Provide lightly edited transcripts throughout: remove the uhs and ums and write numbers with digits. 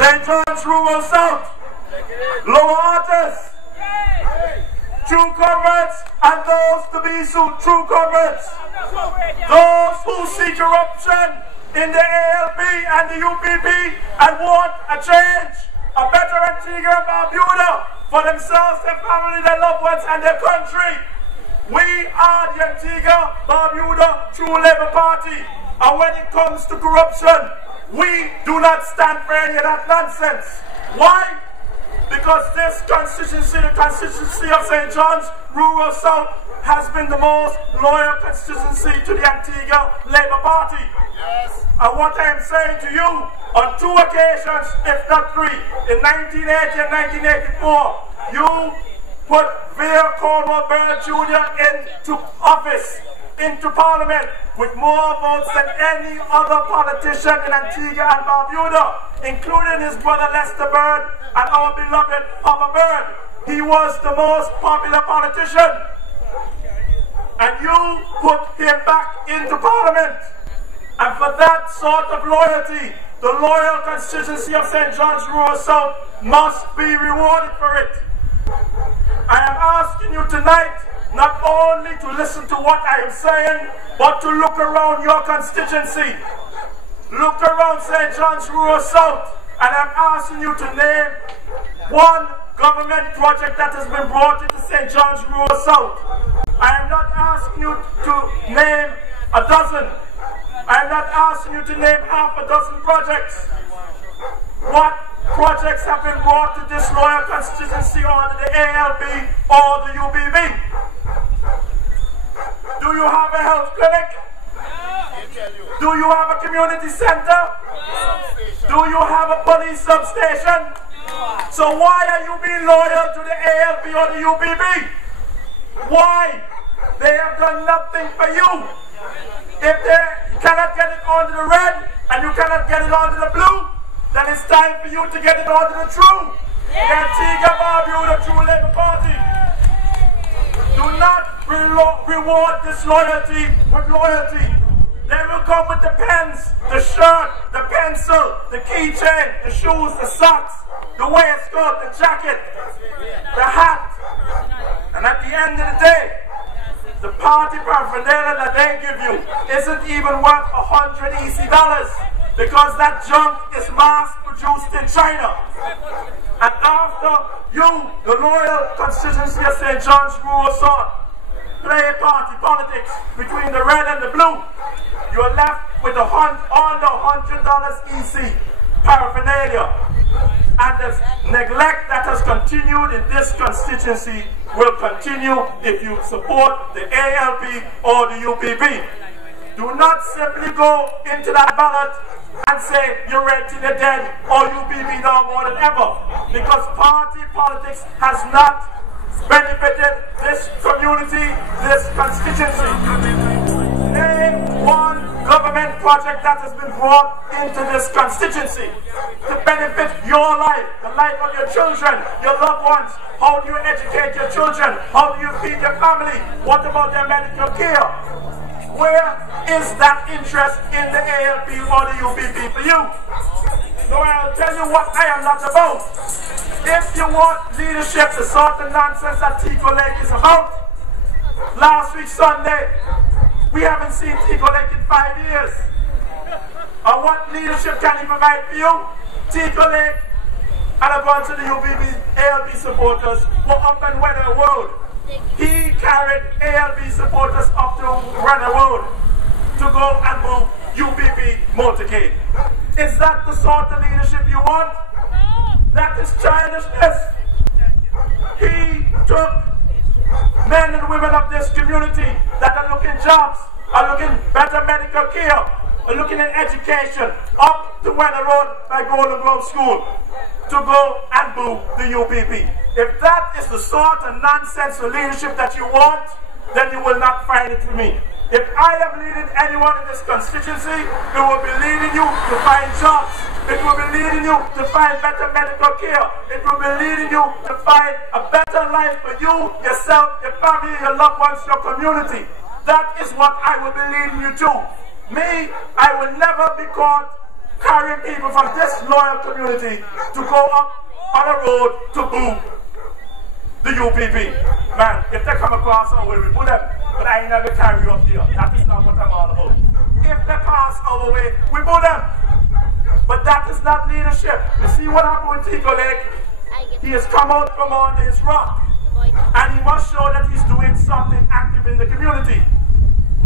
St. John's Rural South, Lower Artis, true comrades and those to be true comrades, those who see corruption in the ALP and the UPP and want a change, a better Antigua and Barbuda for themselves, their family, their loved ones and their country. We are the Antigua Barbuda True Labour Party, and when it comes to corruption, we do not stand for any of that nonsense. Why? Because this constituency, the constituency of St. John's Rural South, has been the most loyal constituency to the Antigua Labour Party. Yes. And what I am saying to you, on 2 occasions, if not 3, in 1980 and 1984, you put Vere Jr. into office, into Parliament, with more votes than any other politician in Antigua and Barbuda, including his brother Lester Bird and our beloved Papa Bird. He was the most popular politician. And you put him back into Parliament. And for that sort of loyalty, the loyal constituency of St. John's Rural South must be rewarded for it. I am asking you tonight not only to listen to what I am saying, but to look around your constituency. Look around St. John's Rural South, and I'm asking you to name one government project that has been brought into St. John's Rural South. I am not asking you to name a dozen. I am not asking you to name half a dozen projects. What projects have been brought to this loyal constituency under the ALP or the UBB? Do you have a health clinic? Do you have a community center? Do you have a police substation? So why are you being loyal to the ALP or the UBB? Why? They have done nothing for you. If they cannot get it onto the red and you cannot get it onto the blue, then it's time for you to get it onto the true. The Antigua Barbuda True Labour Party. Do not reward disloyalty with loyalty. They will come with the pens, the shirt, the pencil, the keychain, the shoes, the socks, the waistcoat, the jacket, the hat. And at the end of the day, the party paraphernalia that they give you isn't even worth $100 EC, because that junk is mass produced in China. And after you, the loyal constituency of St. John's Rural South, play party politics between the red and the blue, you are left with under $100 EC paraphernalia. And the neglect that has continued in this constituency will continue if you support the ALP or the UPP. Do not simply go into that ballot and say you're red till you're dead or UPP now more than ever, because party politics has not benefited this community, this constituency. Name one government project that has been brought into this constituency to benefit your life, the life of your children, your loved ones. How do you educate your children? How do you feed your family? What about their medical care? Where is that interest in the ALP or the UPP for you? So I'll tell you what I am not about. If you want leadership, the sort of nonsense that Tico Lake is about, last week Sunday, we haven't seen Tico Lake in 5 years. And what leadership can he provide for you? Tico Lake and a bunch of the UPP ALP supporters were up and Weather Road. He carried ALP supporters up to Weather Road to go and move UPP motorcade. Is that the sort of leadership you want? That is childishness. He took men and women of this community that are looking jobs, are looking better medical care, are looking at education, up to Weather Road by Golden Grove School to go and boo the UPP. If that is the sort of nonsense or leadership that you want, then you will not find it for me. If I am leading anyone in this constituency, it will be leading you to find jobs. It will be leading you to find better medical care. It will be leading you to find a better life for you, yourself, your family, your loved ones, your community. That is what I will be leading you to. Me, I will never be caught carrying people from this loyal community to go up on a road to boo the UPP. Man, if they come across our way, we boo them. But I ain't never carry you up there. That is not what I'm all about. If they pass our way, we boo them. But that is not leadership. You see what happened with Tindale? He has come out from under his rock. And he must show that he's doing something active in the community.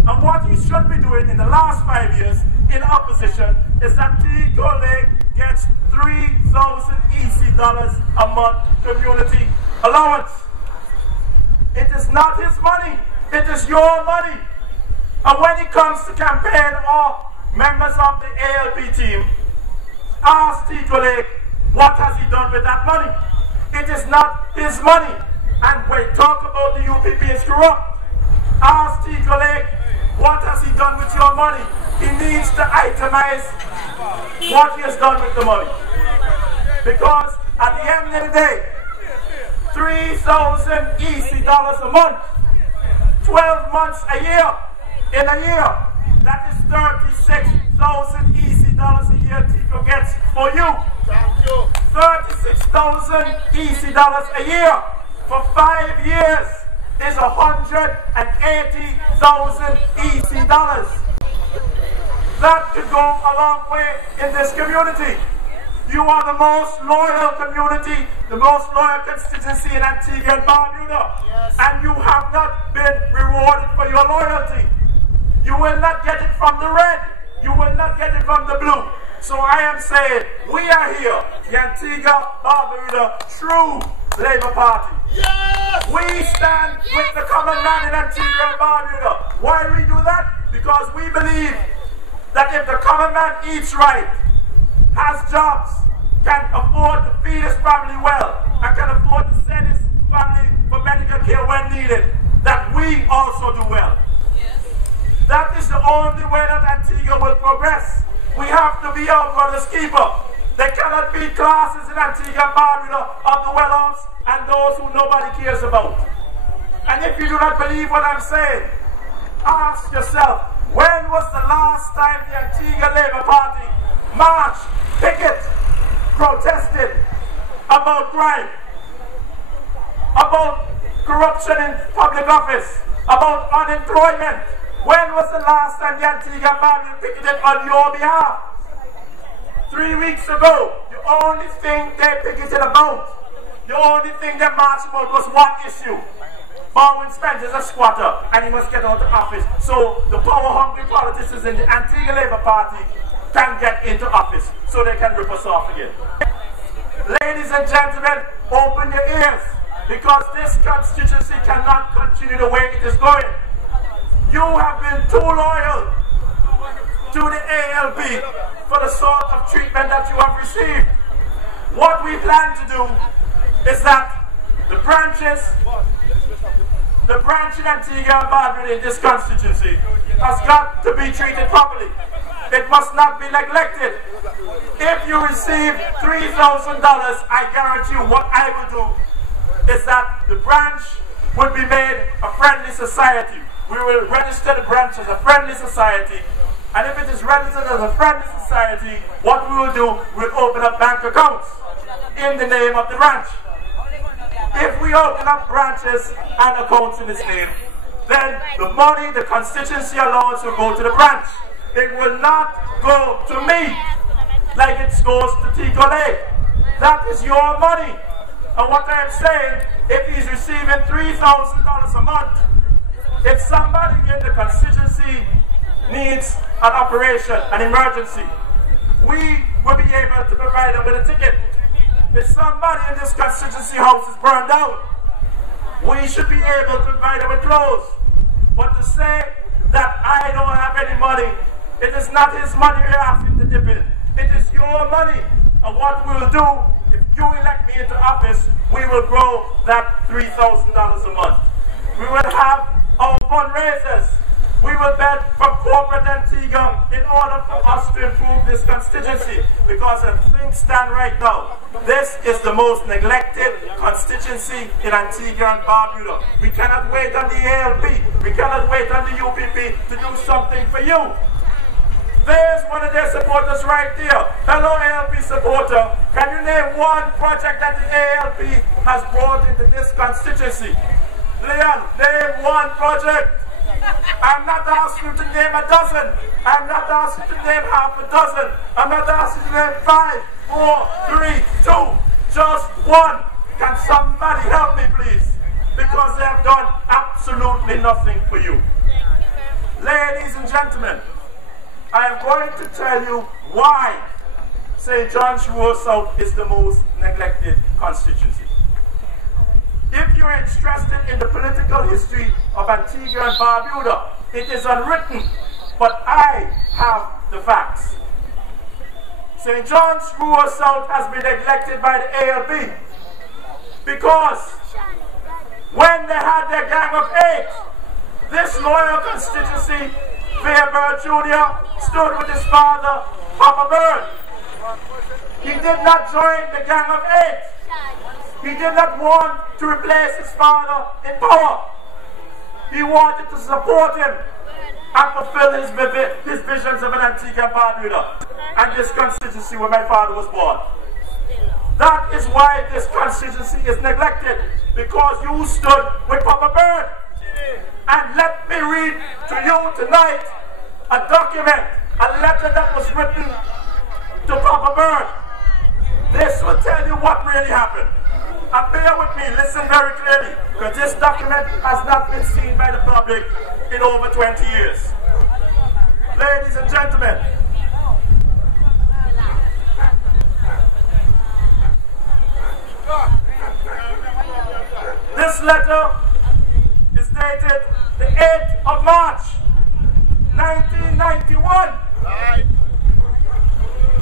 And what he should be doing in the last 5 years in opposition is that Tindale gets $3,000 EC a month community allowance. It is not his money. It is your money. And when it comes to campaign or members of the ALP team, ask Tindale what has he done with that money. It is not his money. And when talk about the UPP is corrupt, ask Tindale what has he done with your money. He needs to itemize what he has done with the money. Because at the end of the day, $3,000 EC a month, 12 months a year, in a year, that is $36,000 EC a year Tico gets for you. Thank you. $36,000 EC a year for 5 years is $180,000 EC. That could go a long way in this community. You are the most loyal community, the most loyal constituency in Antigua and Barbuda. Yes. And you have not been rewarded for your loyalty. You will not get it from the red. You will not get it from the blue. So I am saying, we are here, the Antigua Barbuda true Labour Party. Yes. We stand with the common man in Antigua and Barbuda. Why do we do that? Because we believe that if the common man eats right, has jobs, can afford to feed his family well, and can afford to send his family for medical care when needed, that we also do well. Yes. That is the only way that Antigua will progress. We have to be our brother's keeper. There cannot be classes in Antigua and Barbuda of the well-offs and those who nobody cares about. And if you do not believe what I'm saying, ask yourself, when was the last time the Antigua Labour Party marched, picket, protested about crime, about corruption in public office, about unemployment? When was the last time the Antigua Barbuda picketed on your behalf? 3 weeks ago, the only thing they picketed about, the only thing they marched about was one issue. Baldwin Spencer is a squatter and he must get out of office. So the power-hungry politicians in the Antigua Labour Party can get into office so they can rip us off again. Ladies and gentlemen, open your ears, because this constituency cannot continue the way it is going. You have been too loyal to the ALP for the sort of treatment that you have received. What we plan to do is that the branch in Antigua and Barbuda in this constituency has got to be treated properly. It must not be neglected. If you receive $3,000, I guarantee you what I will do is that the branch will be made a friendly society. We will register the branch as a friendly society. And if it is registered as a friendly society, what we will do, we'll open up bank accounts in the name of the branch. If we open up branches and accounts in its name, then the money, the constituency allowance will go to the branch. It will not go to me like it goes to Tindale. That is your money. And what I am saying, if he's receiving $3,000 a month, if somebody in the constituency needs an operation, an emergency, we will be able to provide them with a ticket. If somebody in this constituency house is burned down, we should be able to provide them with clothes. But to say that I don't have any money, it is not his money we're asking to dip in. It is your money. And what we'll do, if you elect me into office, we will grow that $3,000 a month. We will have our fundraisers. We will beg from corporate Antigua in order for us to improve this constituency. Because as things stand right now, this is the most neglected constituency in Antigua and Barbuda. We cannot wait on the ALP. We cannot wait on the UPP to do something for you. There's one of their supporters right there. Hello, ALP supporter. Can you name one project that the ALP has brought into this constituency? Leon, name one project. I'm not asking you to name a dozen. I'm not asking you to name half a dozen. I'm not asking you to name 5, 4, 3, 2. Just one. Can somebody help me, please? Because they have done absolutely nothing for you. Ladies and gentlemen, I am going to tell you why St. John's Rural South is the most neglected constituency. If you are interested in the political history of Antigua and Barbuda, it is unwritten, but I have the facts. St. John's Rural South has been neglected by the ALP because when they had their gang of 8, this loyal constituency, Vere Jr., stood with his father, Papa Bird. He did not join the gang of 8. He did not want to replace his father in power. He wanted to support him and fulfill his visions of an Antigua and Barbuda and this constituency where my father was born. That is why this constituency is neglected, because you stood with Papa Bird. And let me read to you tonight a document, a letter that was written to Papa Bird. This will tell you what really happened. And bear with me, listen very clearly, because this document has not been seen by the public in over 20 years. Ladies and gentlemen, this letter is dated the 8th of March, 1991.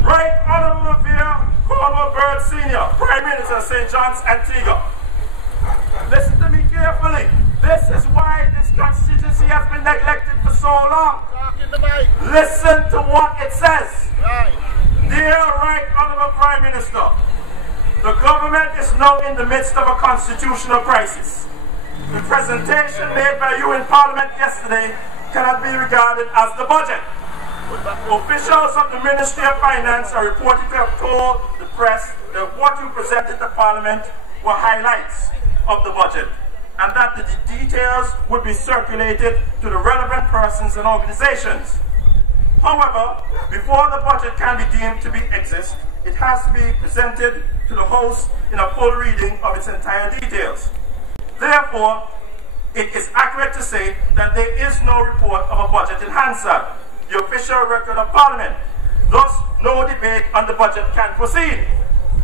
Right Honorable Vere Bird Sr., Prime Minister of St. John's, Antigua. Listen to me carefully. This is why this constituency has been neglected for so long. Listen to what it says. Dear Right Honorable Prime Minister, the government is now in the midst of a constitutional crisis. The presentation made by you in Parliament yesterday cannot be regarded as the budget. Officials of the Ministry of Finance are reported to have told the press that what you presented to Parliament were highlights of the budget, and that the details would be circulated to the relevant persons and organizations. However, before the budget can be deemed to exist, it has to be presented to the House in a full reading of its entire details. Therefore, it is accurate to say that there is no report of a budget in Hansard, the official record of Parliament. Thus, no debate on the budget can proceed.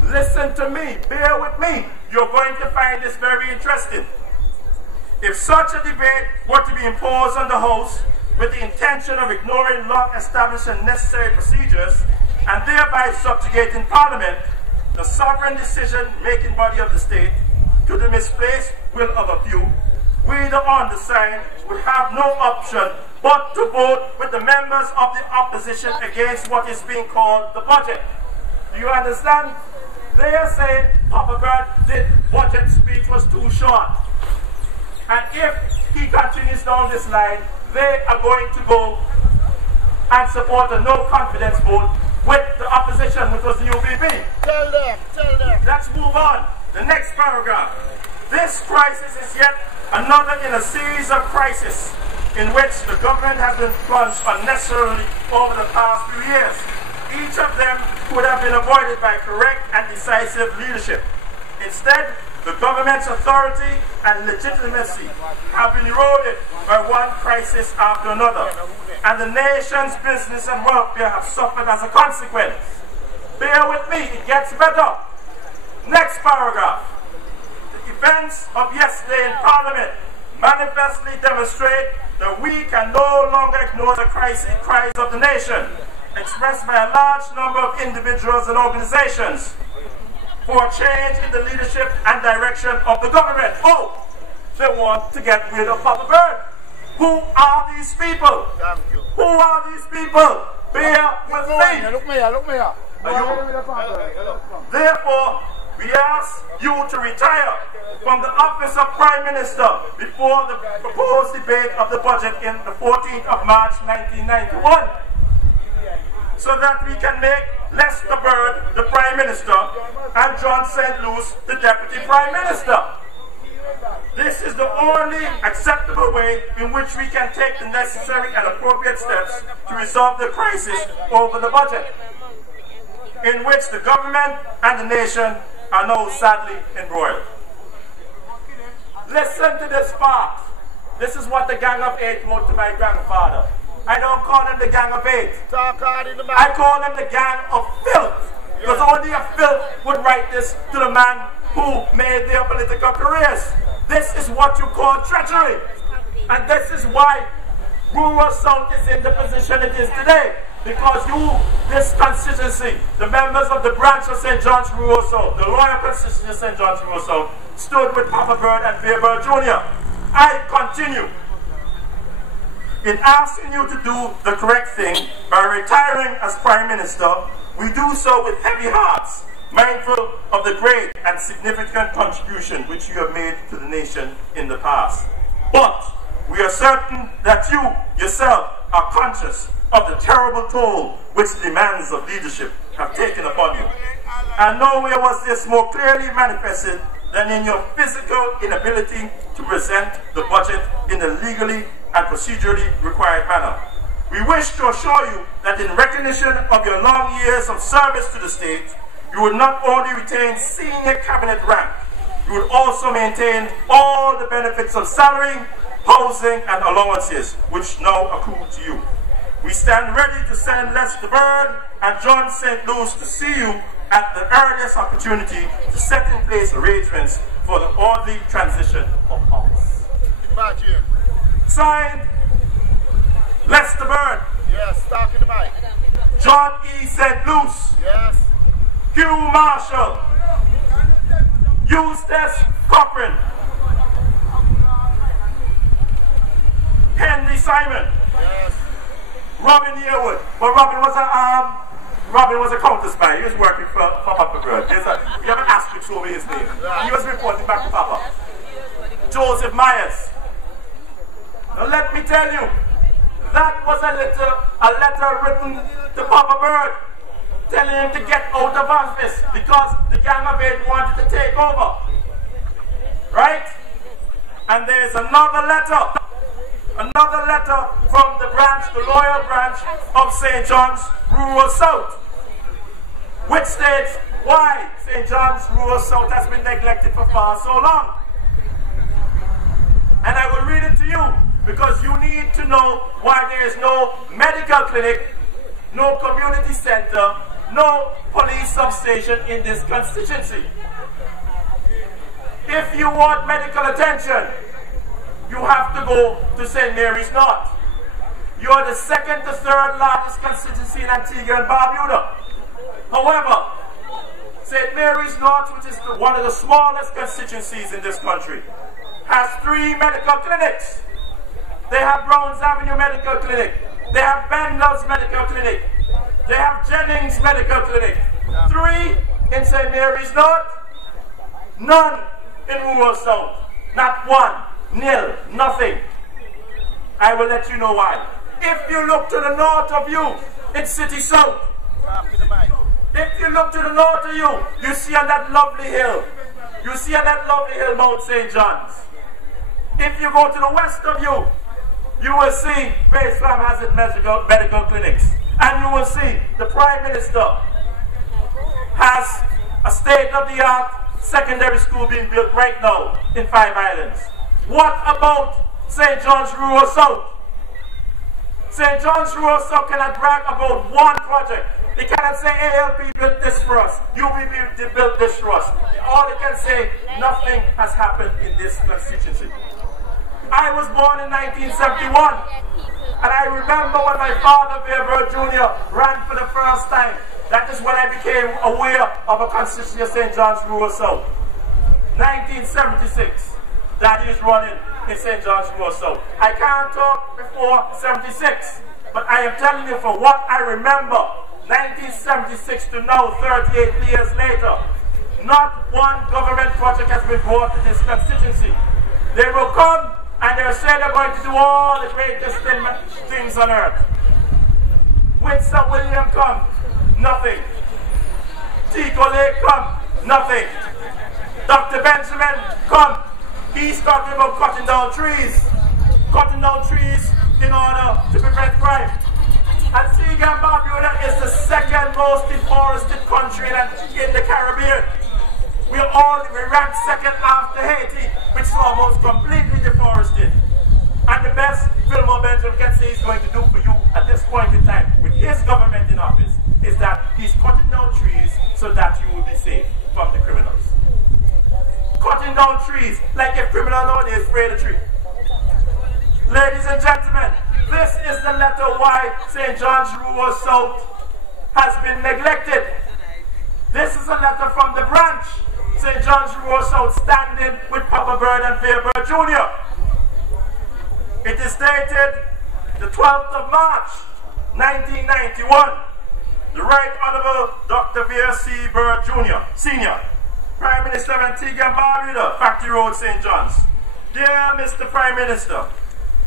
Listen to me, bear with me. You're going to find this very interesting. If such a debate were to be imposed on the House with the intention of ignoring long-established and necessary procedures and thereby subjugating Parliament, the sovereign decision-making body of the state, to the misplaced will of a few, we the undersigned would have no option but to vote with the members of the opposition against what is being called the budget. Do you understand? They are saying Papa Bird's budget speech was too short. And if he continues down this line, they are going to go and support a no-confidence vote with the opposition, which was the UBP. Tell them. Let's move on. The next paragraph. This crisis is yet another in a series of crises in which the government has been plunged unnecessarily over the past few years. Each of them could have been avoided by correct and decisive leadership. Instead, the government's authority and legitimacy have been eroded by one crisis after another, and the nation's business and welfare have suffered as a consequence. Bear with me, it gets better. Next paragraph. The events of yesterday in Parliament manifestly demonstrate that we can no longer ignore the cries of the nation, expressed by a large number of individuals and organizations, for a change in the leadership and direction of the government. Oh, they want to get rid of Papa Bird. Who are these people? Who are these people? Bear with me. Look me here. Therefore, we ask you to retire from the office of Prime Minister before the proposed debate of the budget in the 14th of March 1991. so that we can make Lester Bird the Prime Minister and John St. Louis the Deputy Prime Minister. This is the only acceptable way in which we can take the necessary and appropriate steps to resolve the crisis over the budget, in which the government and the nation are now sadly embroiled. Listen to this part. This is what the Gang of Eight wrote to my grandfather. I don't call them the Gang of Eight. I call them the Gang of Filth. Because only a filth would write this to the man who made their political careers. This is what you call treachery. And this is why Rural South is in the position it is today. Because this constituency, the members of the branch of St. John's Rural South, the loyal constituency of St. John's Rural South, stood with Papa Bird and Vere Jr. I continue in asking you to do the correct thing by retiring as Prime Minister. We do so with heavy hearts, mindful of the great and significant contribution which you have made to the nation in the past. But we are certain that you yourself are conscious of the terrible toll which the demands of leadership have taken upon you. And nowhere was this more clearly manifested than in your physical inability to present the budget in a legally and procedurally required manner. We wish to assure you that in recognition of your long years of service to the state, you would not only retain senior cabinet rank, you would also maintain all the benefits of salary, housing and allowances which now accrue to you. We stand ready to send Lester Bird and John St. Louis to see you at the earliest opportunity to set in place arrangements for the orderly transition of office. Imagine. Signed, Lester Bird. Yes, talking to Mike. John E. St. Louis. Yes. Hugh Marshall. Eustace Cochran. Henry Simon. Yes. Robin Yearwood. But Robin was a counter spy. He was working for Papa Bird. We have an asterisk over his name. He was reporting back to Papa. Joseph Myers. Now let me tell you, that was a letter written to Papa Bird telling him to get out of office because the Gang of Eight wanted to take over. Right? And there's another letter from the branch, the loyal branch of St. John's Rural South, which states why St. John's Rural South has been neglected for far so long. And I will read it to you because you need to know why there is no medical clinic, no community center, no police substation in this constituency. If you want medical attention, you have to go to St. Mary's North. You are the second to third largest constituency in Antigua and Barbuda. However, St. Mary's North, which is one of the smallest constituencies in this country, has 3 medical clinics. They have Browns Avenue Medical Clinic. They have Bendel's Medical Clinic. They have Jennings Medical Clinic. 3 in St. Mary's North, none in Rural South. Not one. Nil, nothing. I will let you know why. If you look to the north of you, it's City South. If you look to the north of you, you see on that lovely hill. You see on that lovely hill Mount St. John's. If you go to the west of you, you will see Base Farm Hazard medical clinics. And you will see the Prime Minister has a state-of-the-art secondary school being built right now in 5 Islands. What about St. John's Rural South? St. John's Rural South cannot brag about one project. They cannot say ALP built this for us, UBB built this for us. All they can say, nothing has happened in this constituency. I was born in 1971, and I remember when my father, Vere Jr., ran for the first time. That is when I became aware of a constituency of St. John's Rural South. 1976. Daddy is running in St. John's Rural South. I can't talk before 76, but I am telling you for what I remember, 1976 to now, 38 years later, not one government project has been brought to this constituency. They will come and they'll say they're going to do all the greatest things on earth. Winston William come, nothing. Tico Lake come, nothing. Dr. Benjamin come, he's talking about cutting down trees. Cutting down trees in order to prevent crime. Antigua and Barbuda is the second most deforested country in the Caribbean. We rank second after Haiti, which is almost completely deforested. And the best Fillmore Benjamin can say he's going to do for you at this point in time, with his government in office, is that he's cutting down trees so that you will be safe from the criminals. Cutting down trees, like if criminals nowadays spray the tree. Ladies and gentlemen, this is the letter why St. John's Rural South has been neglected. This is a letter from the branch, St. John's Rural South, standing with Papa Bird and Vere Jr. It is dated the 12th of March, 1991. The Right Honorable Dr. Vere C. Bird Jr., Sr., Prime Minister of Antigua and Barbuda, Factory Road, St. John's. Dear Mr. Prime Minister,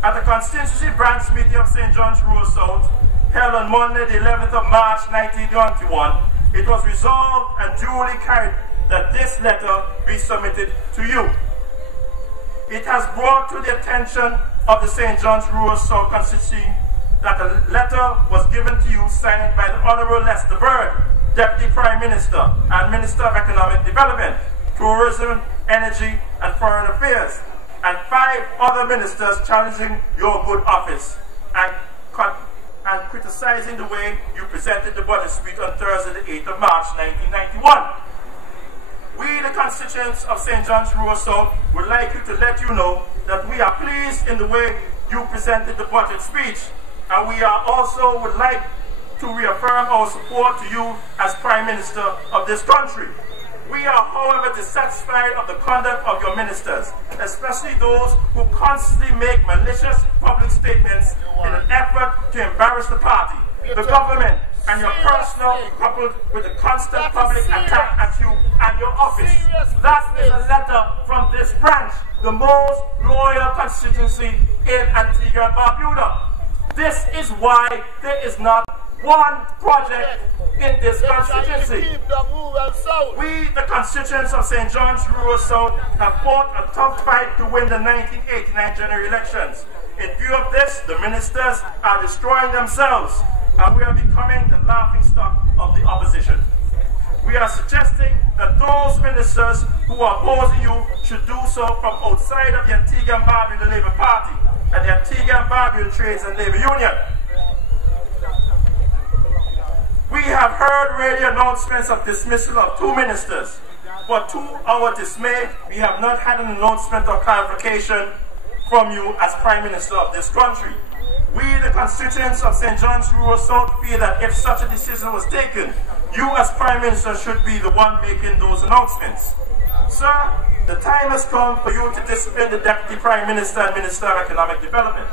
at the Constituency Branch Meeting of St. John's Rural South, held on Monday the 11th of March 1921, it was resolved and duly carried that this letter be submitted to you. It has brought to the attention of the St. John's Rural South constituency that a letter was given to you signed by the Honorable Lester Bird, Deputy Prime Minister and Minister of Economic Development, Tourism, Energy and Foreign Affairs, and 5 other ministers challenging your good office and criticizing the way you presented the budget speech on Thursday the 8th of March 1991. We, the constituents of St. John's Rural South, would like you to let you know that we are pleased in the way you presented the budget speech, and we are also would like to reaffirm our support to you as Prime Minister of this country. We are, however, dissatisfied of the conduct of your ministers, especially those who constantly make malicious public statements in an effort to embarrass the party, the government, and your personal, coupled with the constant public attack at you and your office. That is a letter from this branch, the most loyal constituency in Antigua and Barbuda. This is why there is not one project in this constituency. We, the constituents of St. John's Rural South, have fought a tough fight to win the 1989 general elections. In view of this, the ministers are destroying themselves, and we are becoming the laughingstock of the opposition. We are suggesting that those ministers who are opposing you should do so from outside of the Antigua and Barbuda Labour Party and the Antigua and Barbuda Trades and Labour Union. We have heard radio announcements of dismissal of 2 ministers, but to our dismay, we have not had an announcement or clarification from you as Prime Minister of this country. We, the constituents of St. John's Rural South, feel that if such a decision was taken, you as Prime Minister should be the one making those announcements. Sir, the time has come for you to discipline the Deputy Prime Minister and Minister of Economic Development,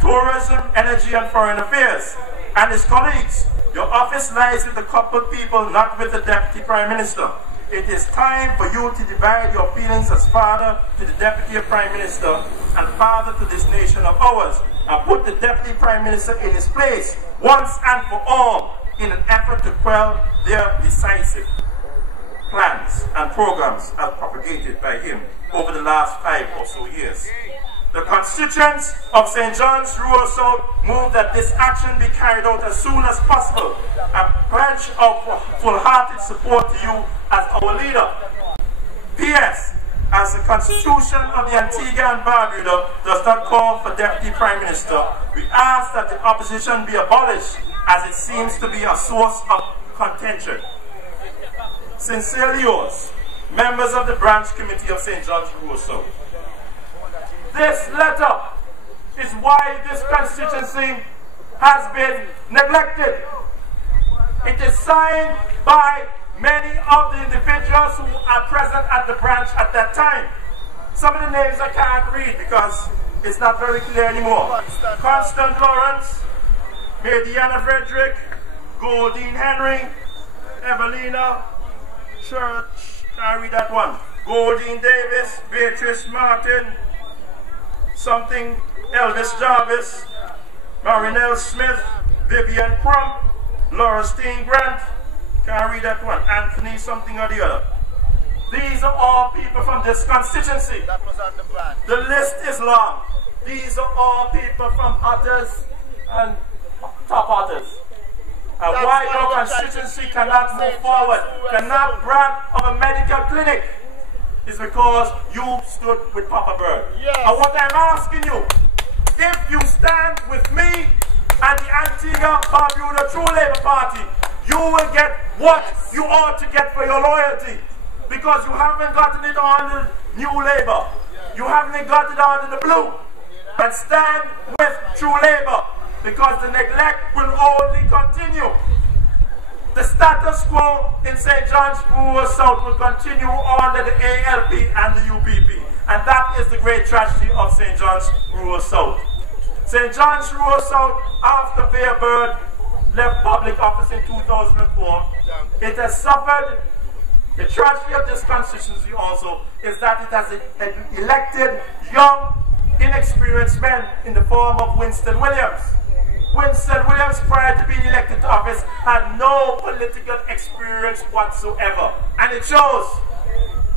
Tourism, Energy and Foreign Affairs, and his colleagues. Your office lies with the coupled people, not with the Deputy Prime Minister. It is time for you to divide your feelings as father to the Deputy Prime Minister and father to this nation of ours, and put the Deputy Prime Minister in his place once and for all in an effort to quell their decisive plans and programs as propagated by him over the last 5 or so years. The constituents of St. John's Rural South move that this action be carried out as soon as possible and pledge our full-hearted support to you as our leader. P.S. As the Constitution of the Antigua and Barbuda does not call for Deputy Prime Minister, we ask that the opposition be abolished, as it seems to be a source of contention. Sincerely yours, members of the Branch Committee of St. John's Rural South. This letter is why this constituency has been neglected. It is signed by many of the individuals who are present at the branch at that time. Some of the names I can't read because it's not very clear anymore. Constant Lawrence, Diana Frederick, Goldine Henry, Evelina Church, I read that one. Goldine Davis, Beatrice Martin, something Elvis Jarvis, Marinelle Smith, Vivian Crump, Laura Steen Grant, can't read that one, Anthony something or the other. These are all people from this constituency. That was on the plan. The list is long. These are all people from others and top others. And why your constituency cannot move forward, cannot brag of a medical clinic, is because you stood with Papa Bird. Yes. And what I'm asking you, if you stand with me and the Antigua Barbuda True Labour Party, you will get what you ought to get for your loyalty. Because you haven't gotten it under New Labour. You haven't got it under the blue. But stand with True Labour, because the neglect will only continue. The status quo in St. John's Rural South will continue under the ALP and the UPP. And that is the great tragedy of St. John's Rural South. St. John's Rural South, after Vere Bird left public office in 2004, it has suffered. The tragedy of this constituency also is that it has elected young, inexperienced men in the form of Winston Williams. Winston Williams, prior to being elected to office, had no political experience whatsoever. And it shows,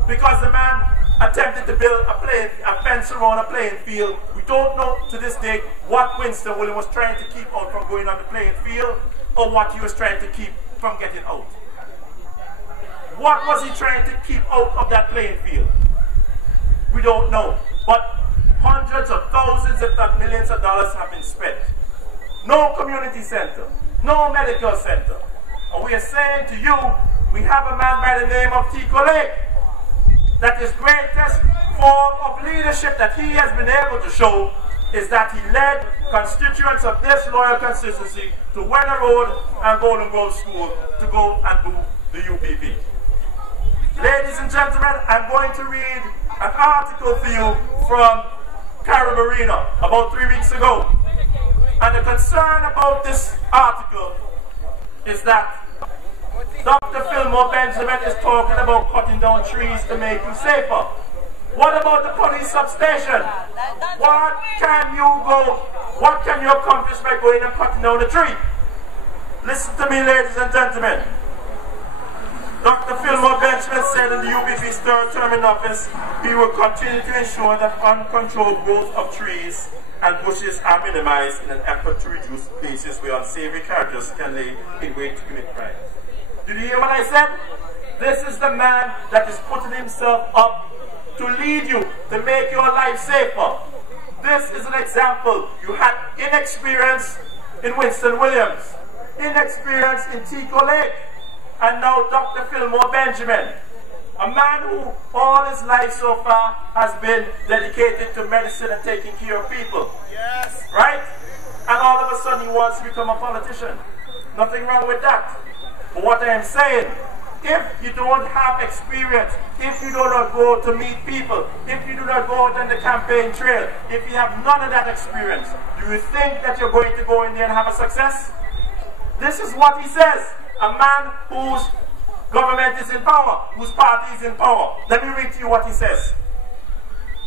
because the man attempted to build a fence around a playing field. We don't know to this day what Winston Williams was trying to keep out from going on the playing field, or what he was trying to keep from getting out. What was he trying to keep out of that playing field? We don't know. But hundreds of thousands, if not millions of dollars have been spent. No community center, no medical center. And we are saying to you, we have a man by the name of Tico Lake, that his greatest form of leadership that he has been able to show is that he led constituents of this loyal constituency to Wenner Road and Golden Grove School to go and do the UPP. Ladies and gentlemen, I'm going to read an article for you from Carabarina about 3 weeks ago. And the concern about this article is that Dr. Fillmore Benjamin is talking about cutting down trees to make you safer. What about the police substation? What can you accomplish by going and cutting down the tree? Listen to me, ladies and gentlemen. Dr. Fillmore Benjamin said in the UPP's third term in office, he will continue to ensure that uncontrolled growth of trees and bushes are minimized in an effort to reduce places where unsavory characters can lay in wait to commit crimes. Did you hear what I said? This is the man that is putting himself up to lead you, to make your life safer. This is an example. You had inexperience in Winston Williams, inexperience in Tico Lake, and now Dr. Fillmore Benjamin, a man who all his life so far has been dedicated to medicine and taking care of people. Yes. Right? And all of a sudden he wants to become a politician. Nothing wrong with that. But what I am saying, if you don't have experience, if you do not go to meet people, if you do not go out on the campaign trail, if you have none of that experience, do you think that you're going to go in there and have a success? This is what he says. A man whose government is in power, whose party is in power. Let me read to you what he says.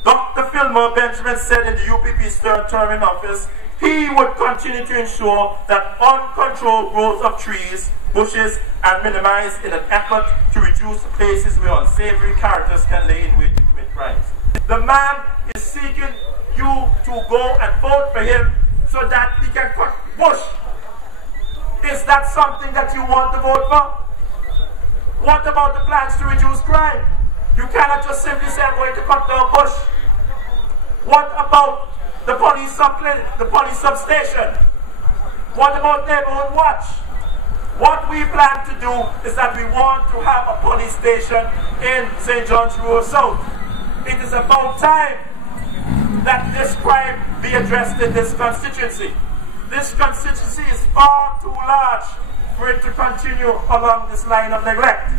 Dr. Fillmore Benjamin said in the UPP's third term in office, he would continue to ensure that uncontrolled growth of trees, bushes, are minimized in an effort to reduce places where unsavory characters can lay in wait to commit crimes. The man is seeking you to go and vote for him so that he can cut bush. Is that something that you want to vote for? What about the plans to reduce crime? You cannot just simply say, I'm going to cut down bush. What about the police substation? What about neighborhood watch? What we plan to do is that we want to have a police station in St. John's Rural South. It is about time that this crime be addressed in this constituency. This constituency is far too large for it to continue along this line of neglect.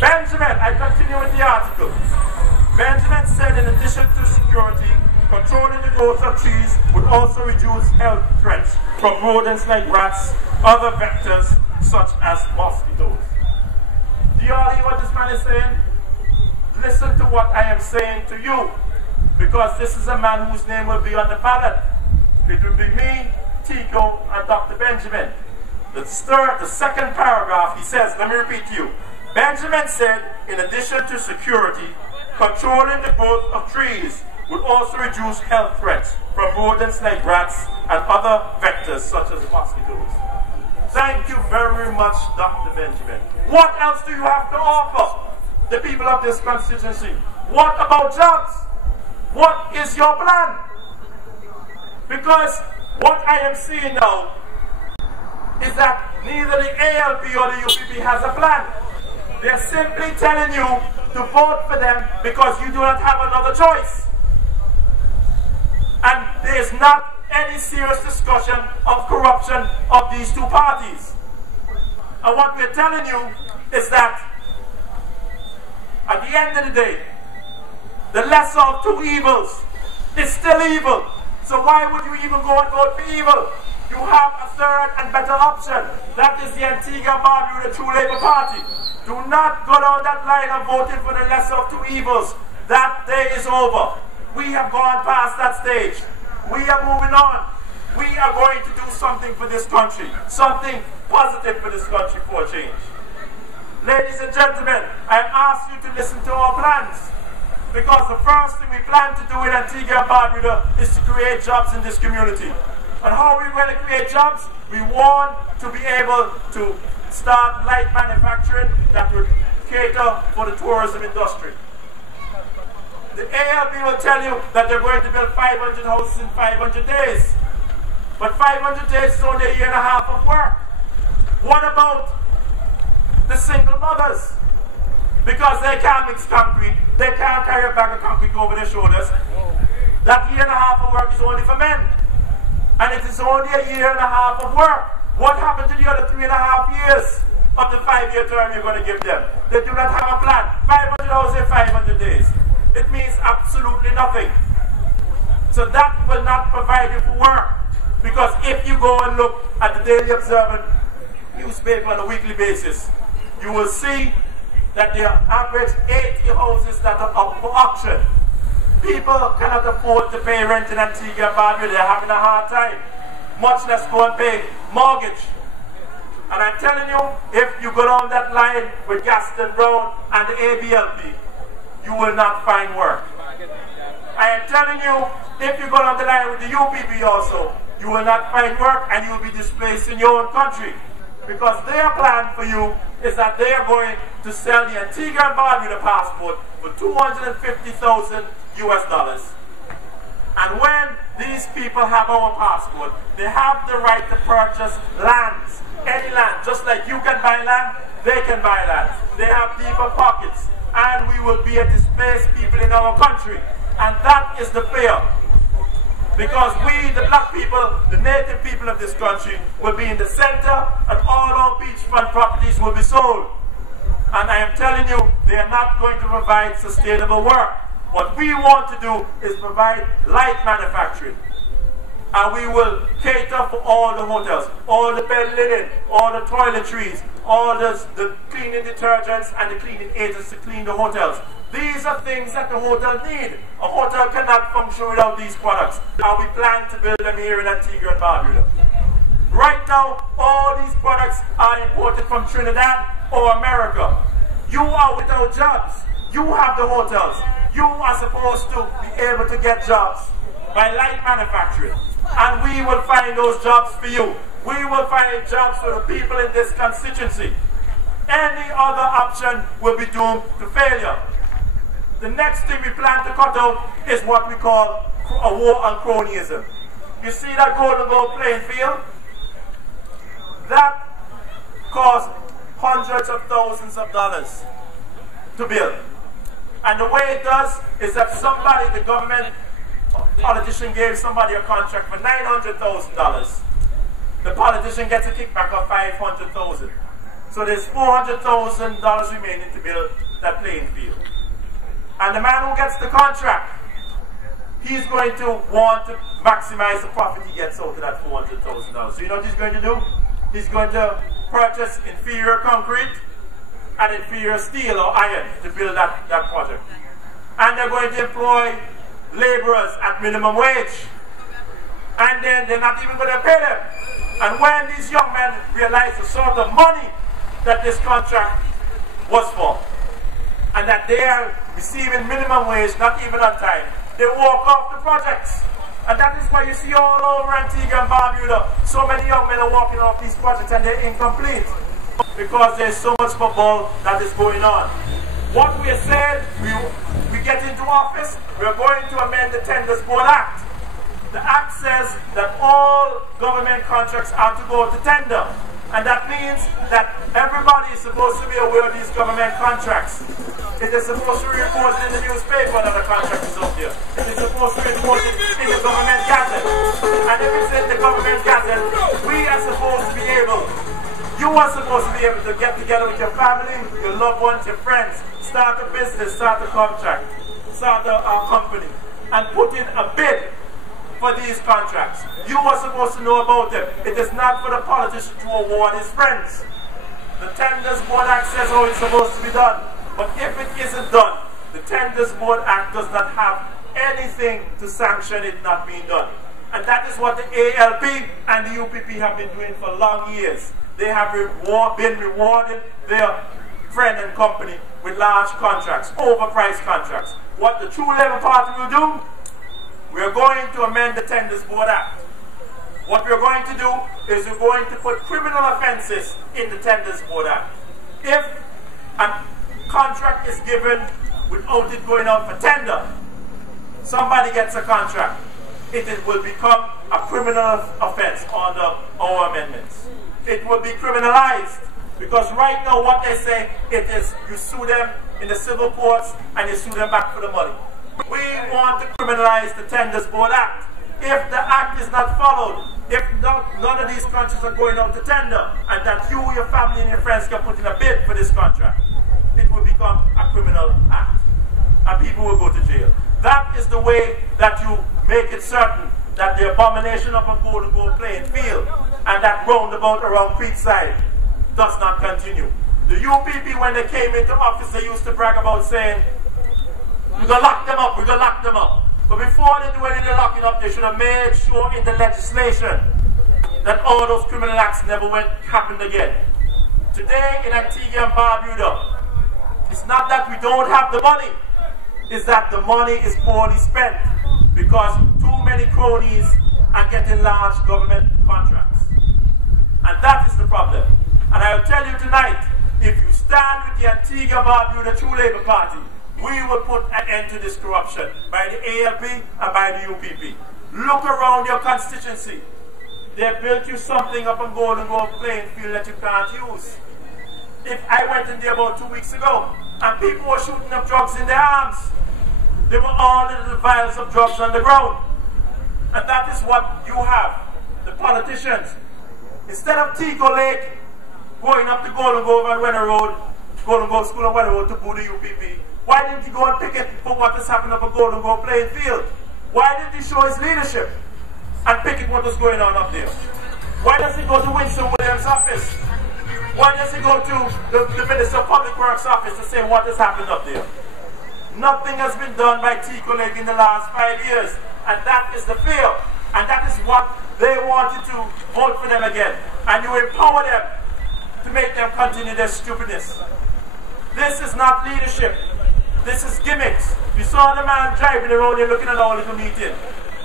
Benjamin, I continue with the article. Benjamin said in addition to security, controlling the growth of trees would also reduce health threats from rodents like rats, other vectors such as mosquitoes. Do you all hear what this man is saying? Listen to what I am saying to you, because this is a man whose name will be on the ballot. It will be me, Tico and Dr. Benjamin. The second paragraph, he says, let me repeat to you. Benjamin said, in addition to security, controlling the growth of trees would also reduce health threats from rodents like rats and other vectors such as mosquitoes. Thank you very much, Dr. Benjamin. What else do you have to offer the people of this constituency? What about jobs? What is your plan? Because what I am seeing now is that neither the ALP or the UPP has a plan. They're simply telling you to vote for them because you do not have another choice. And there is not any serious discussion of corruption of these two parties. And what we're telling you is that at the end of the day, the lesser of two evils is still evil. So why would you even go and vote for evil? You have a third and better option. That is the Antigua and Barbuda True Labour Party. Do not go down that line of voting for the lesser of two evils. That day is over. We have gone past that stage. We are moving on. We are going to do something for this country. Something positive for this country for a change. Ladies and gentlemen, I ask you to listen to our plans. Because the first thing we plan to do in Antigua and Barbuda is to create jobs in this community. And how are we going to create jobs? We want to be able to start light manufacturing that would cater for the tourism industry. The ALP will tell you that they're going to build 500 houses in 500 days. But 500 days is only a year and a half of work. What about the single mothers? Because they can't mix concrete, they can't carry a bag of concrete over their shoulders. That year and a half of work is only for men. And it is only a year and a half of work. What happened to the other 3.5 years of the 5-year term you're going to give them? They do not have a plan. 500 hours in 500 days. It means absolutely nothing. So that will not provide you for work. Because if you go and look at the Daily Observer newspaper on a weekly basis, you will see that there are average 80 houses that are up for auction. People cannot afford to pay rent in Antigua and Barbuda. They're having a hard time. Much less go and pay mortgage. And I'm telling you, if you go down that line with Gaston Brown and the ABLP, you will not find work. I am telling you, if you go down the line with the UPP also, you will not find work and you will be displaced in your own country. Because their plan for you is that they are going to sell the Antigua and Barbuda passport for $250,000 US. And when these people have our passport, they have the right to purchase lands. Any land. Just like you can buy land, they can buy land. They have deeper pockets. And we will be a displaced people in our country. And that is the fear. Because we, the black people, the native people of this country, will be in the center and all our beachfront properties will be sold. And I am telling you, they are not going to provide sustainable work. What we want to do is provide light manufacturing. And we will cater for all the hotels, all the bed linen, all the toiletries, all the cleaning detergents and the cleaning agents to clean the hotels. These are things that the hotel need. A hotel cannot function without these products. And we plan to build them here in Antigua and Barbuda. Right now, all these products are imported from Trinidad or America. You are without jobs. You have the hotels. You are supposed to be able to get jobs by light manufacturing. And we will find those jobs for you. We will find jobs for the people in this constituency. Any other option will be doomed to failure. The next thing we plan to cut out is what we call a war on cronyism. You see that Golden Goal playing field? That cost hundreds of thousands of dollars to build. And the way it does is that somebody, the government politician gave somebody a contract for $900,000. The politician gets a kickback of $500,000. So there's $400,000 remaining to build that playing field. And the man who gets the contract, he's going to want to maximize the profit he gets out of that $400,000. So you know what he's going to do? He's going to purchase inferior concrete and inferior steel or iron to build that project. And they're going to employ laborers at minimum wage. and then they're not even going to pay them. And when these young men realize the sort of money that this contract was for, and that they are receiving minimum wage, not even on time, they walk off the projects. And that is why you see all over Antigua and Barbuda, so many young men are walking off these projects and they're incomplete. Because there's so much football that is going on. What we have said, we get into office, we are going to amend the Tenders Board Act. The Act says that all government contracts are to go to tender. And that means that everybody is supposed to be aware of these government contracts. It is supposed to be reported in the newspaper that the contract is up there. It is supposed to be reported in the government gazette. And if it's in the government gazette, we are supposed to be able, you are supposed to be able to get together with your family, your loved ones, your friends, start a business, start a contract, start a company, and put in a bid for these contracts. You are supposed to know about them. It is not for the politician to award his friends. The Tenders Board Act says how it's supposed to be done. But if it isn't done, the Tenders Board Act does not have anything to sanction it not being done. And that is what the ALP and the UPP have been doing for long years. They have been rewarding their friend and company with large contracts, overpriced contracts. What the True Labour Party will do, we are going to amend the Tenders Board Act. What we are going to do is we're going to put criminal offences in the Tenders Board Act. If a contract is given without it going out for tender, somebody gets a contract, it will become a criminal offence under our amendments. It will be criminalised, because right now what they say, it is you sue them in the civil courts and you sue them back for the money. We want to criminalize the Tenders Board Act. If the act is not followed, if none of these contracts are going out to tender, and that you, your family and your friends can put in a bid for this contract, it will become a criminal act. And people will go to jail. That is the way that you make it certain that the abomination of a Golden Goal playing field and that roundabout around Creekside does not continue. The UPP, when they came into office, they used to brag about saying, we're going to lock them up, we're going to lock them up. But before they do any of the locking up, they should have made sure in the legislation that all those criminal acts never happened again. Today in Antigua and Barbuda, it's not that we don't have the money, it's that the money is poorly spent because too many cronies are getting large government contracts. And that is the problem. And I'll tell you tonight, if you stand with the Antigua Barbuda True Labour Party, we will put an end to this corruption by the ALP and by the UPP. Look around your constituency. They built you something up on Golden Grove playing field that you can't use. If I went in there about 2 weeks ago and people were shooting up drugs in their arms, there were all the little vials of drugs on the ground. And that is what you have, the politicians. Instead of Tico Lake going up to Golden Grove and Wenner Road, Golden Grove School and Wenner Road to boo the UPP, why didn't he go and picket for what has happened up at Golden Grove playing field? Why didn't he show his leadership and picket what was going on up there? Why does he go to Winston Williams' office? Why does he go to the Minister of Public Works office to say what has happened up there? Nothing has been done by Tico Lake in the last 5 years, and that is the fear, and that is what they wanted to vote for them again, and you empower them to make them continue their stupidness. This is not leadership. This is gimmicks. You saw the man driving around here looking at our little meeting.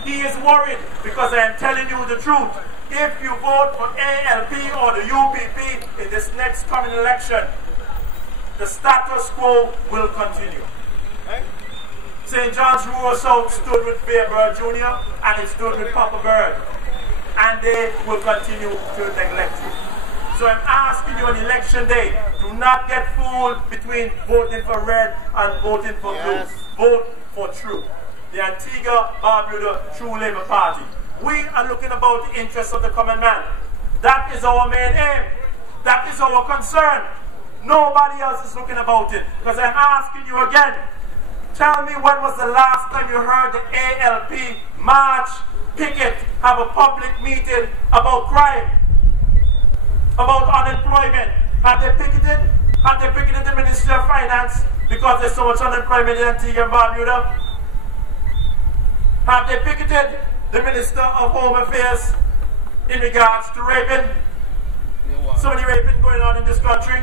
He is worried because I am telling you the truth. If you vote for ALP or the UPP in this next coming election, the status quo will continue. St. John's Rural South stood with Vere Jr. and it stood with Papa Bird. And they will continue to neglect you. So I'm asking you on election day, do not get fooled between voting for red and voting for blue. Vote for true. The Antigua Barbuda True Labour Party. We are looking about the interests of the common man. That is our main aim. That is our concern. Nobody else is looking about it. Because I'm asking you again, tell me when was the last time you heard the ALP march, picket, have a public meeting about crime? About unemployment. Have they picketed? Have they picketed the Ministry of Finance because there's so much unemployment in Antigua and Barbuda? Have they picketed the Minister of Home Affairs in regards to raping? So many raping going on in this country?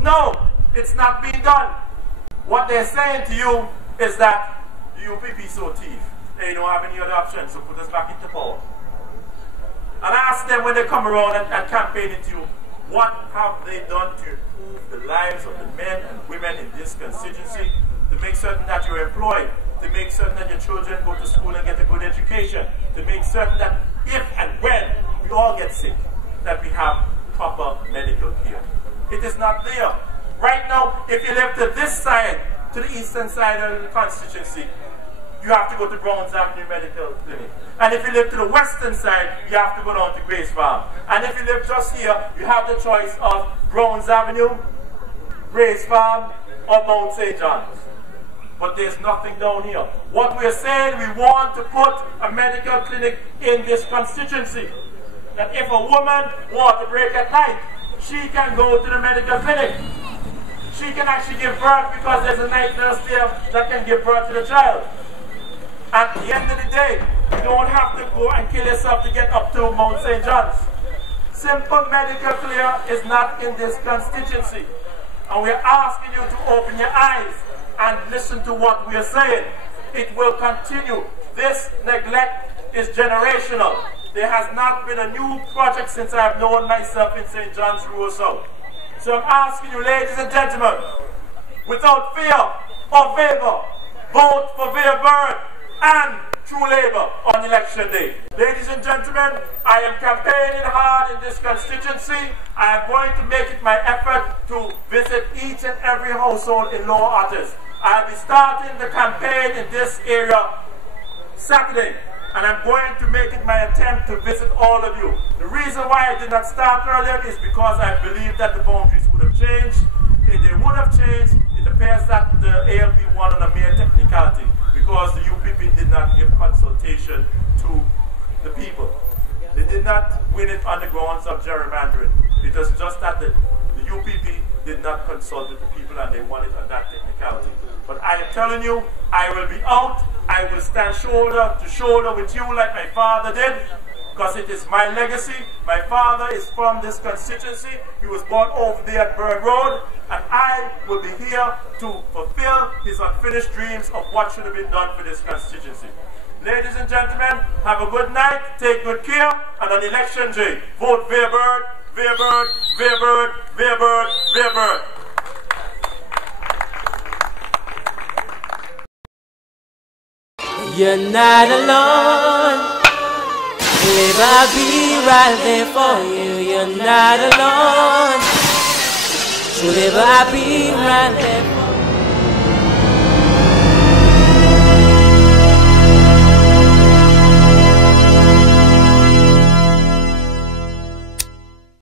No, it's not being done. What they're saying to you is that the UPP so thief. They don't have any other options, so put us back into power. And ask them when they come around and campaign into you, what have they done to improve the lives of the men and women in this constituency, to make certain that you're employed, to make certain that your children go to school and get a good education, to make certain that if and when we all get sick, that we have proper medical care. It is not there. Right now, if you live to this side, to the eastern side of the constituency, you have to go to Browns Avenue Medical Clinic. And if you live to the western side, you have to go down to Grace Farm. And if you live just here, you have the choice of Browns Avenue, Grace Farm, or Mount St. John's. But there's nothing down here. What we're saying, we want to put a medical clinic in this constituency. That if a woman wants to break at night, she can go to the medical clinic. She can actually give birth because there's a night nurse there that can give birth to the child. At the end of the day, you don't have to go and kill yourself to get up to Mount St. John's. Simple medical care is not in this constituency. And we're asking you to open your eyes and listen to what we're saying. It will continue. This neglect is generational. There has not been a new project since I've known myself in St. John's Rural South. So I'm asking you, ladies and gentlemen, without fear or favor, vote for Vere and True Labour on election day. Ladies and gentlemen, I am campaigning hard in this constituency. I am going to make it my effort to visit each and every household in Lower Otters. I'll be starting the campaign in this area Saturday, and I'm going to make it my attempt to visit all of you. The reason why I did not start earlier is because I believe that the boundaries would have changed. If they would have changed, it appears that the ALP won on a mere technicality, because the UPP did not give consultation to the people. They did not win it on the grounds of gerrymandering. It was just that the UPP did not consult with the people and they won it on that technicality. But I am telling you, I will be out. I will stand shoulder to shoulder with you like my father did, because it is my legacy. My father is from this constituency. He was born over there at Bird Road, and I will be here to fulfill his unfinished dreams of what should have been done for this constituency. Ladies and gentlemen, have a good night, take good care, and on election day, vote Vere, Vere, Vere, Vere, Vere. You're not alone. Babe, I'll be right there for you. You're not alone. Babe, I'll be right there for you.